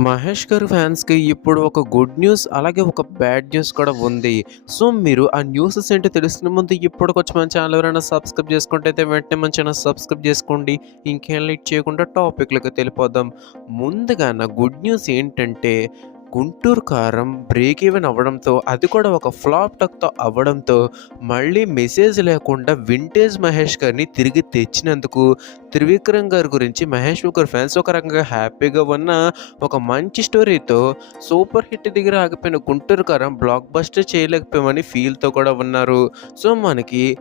మహేష్ గారు ఫ్యాన్స్‌కి ఇప్పుడు ఒక గుడ్ న్యూస్, అలాగే ఒక బ్యాడ్ న్యూస్ కూడా ఉంది. సో, మీరు ఆ న్యూసెస్ ఏంటో తెలుసుకునే ముందు ఇప్పుడు కొంచెం మన ఛానల్ ఎవరైనా సబ్స్క్రైబ్ చేసుకుంటే అయితే వెంటనే మన ఛానల్ సబ్స్క్రైబ్ చేసుకోండి. ఇంకేం లైట్ చేయకుండా టాపిక్లకు వెళ్ళిపోదాం. ముందుగా నా గుడ్ న్యూస్ ఏంటంటే, గుంటూరు కారం బ్రేక్ ఈవెన్ అవ్వడంతో, అది కూడా ఒక ఫ్లాప్ టక్తో అవ్వడంతో, మళ్ళీ మెసేజ్ లేకుండా వింటేజ్ మహేష్ గారిని తిరిగి తెచ్చినందుకు త్రివిక్రమ్ గారి గురించి మహేష్ గారి ఫ్యాన్స్ ఒక రకంగా హ్యాపీగా ఉన్న ఒక మంచి స్టోరీతో సూపర్ హిట్ దగ్గర ఆగిపోయిన గుంటూరు కారం బ్లాక్ బస్టర్ చేయలేకపోయామని ఫీల్‌తో కూడా ఉన్నారు. సో, మనకి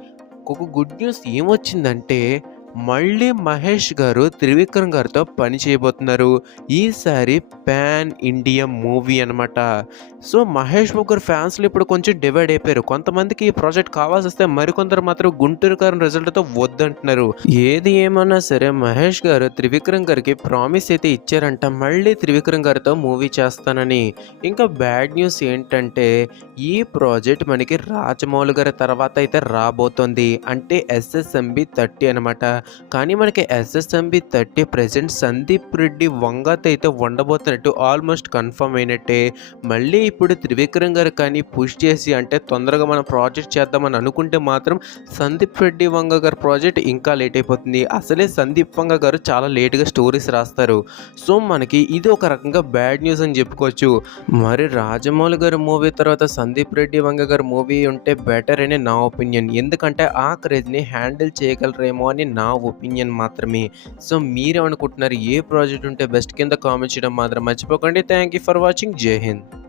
ఒక గుడ్ న్యూస్ ఏమొచ్చిందంటే, మళ్ళీ మహేష్ గారు త్రివిక్రమ్ గారితో పని చేయబోతున్నారు. ఈసారి పాన్ ఇండియా మూవీ అనమాట. సో, మహేష్ ముగ్గురు ఫ్యాన్స్లు ఇప్పుడు కొంచెం డివైడ్ అయిపోయారు. కొంతమందికి ఈ ప్రాజెక్ట్ కావాల్సి వస్తే మరికొందరు మాత్రం గుంటూరు కారం రిజల్ట్‌తో వద్దంటున్నారు. ఏది ఏమన్నా సరే మహేష్ గారు త్రివిక్రమ్ గారికి ప్రామిస్ అయితే ఇచ్చారంట. మళ్ళీ త్రివిక్రమ్ గారితో మూవీ చేస్తానని. ఇంకా బ్యాడ్ న్యూస్ ఏంటంటే, ఈ ప్రాజెక్ట్ మనకి రాజమౌళి గారి తర్వాత అయితే రాబోతోంది. అంటే ఎస్ఎస్ఎంబి 30 అనమాట. కానీ మనకి SSMB thirty present Sandeep Reddy వంగతో అయితే ఉండబోతున్నట్టు ఆల్మోస్ట్ కన్ఫర్మ్ అయినట్టే. మళ్ళీ ఇప్పుడు త్రివిక్రమ్ గారు కానీ పుష్ చేసి అంటే తొందరగా మనం ప్రాజెక్ట్ చేద్దామని అనుకుంటే మాత్రం సందీప్ రెడ్డి వంగ గారి ప్రాజెక్ట్ ఇంకా లేట్ అయిపోతుంది. అసలే సందీప్ వంగ గారు చాలా లేట్‌గా స్టోరీస్ రాస్తారు. సో, మనకి ఇది ఒక రకంగా బ్యాడ్ న్యూస్ అని చెప్పుకోవచ్చు. మరి రాజమౌళి గారి మూవీ తర్వాత సందీప్ రెడ్డి వంగ గారి మూవీ ఉంటే బెటర్ అని నా ఒపీనియన్. ఎందుకంటే ఆ క్రేజ్‌ని హ్యాండిల్ చేయగలరేమో అని నా ఒపీనియన్ మాత్రమే. సో, మీరేమనుకుంటున్నారు? ఏ ప్రాజెక్ట్ ఉంటే బెస్ట్ కింద కామెంట్ చేయడం మాత్రం మర్చిపోకండి. Thank you for watching. జై హింద్.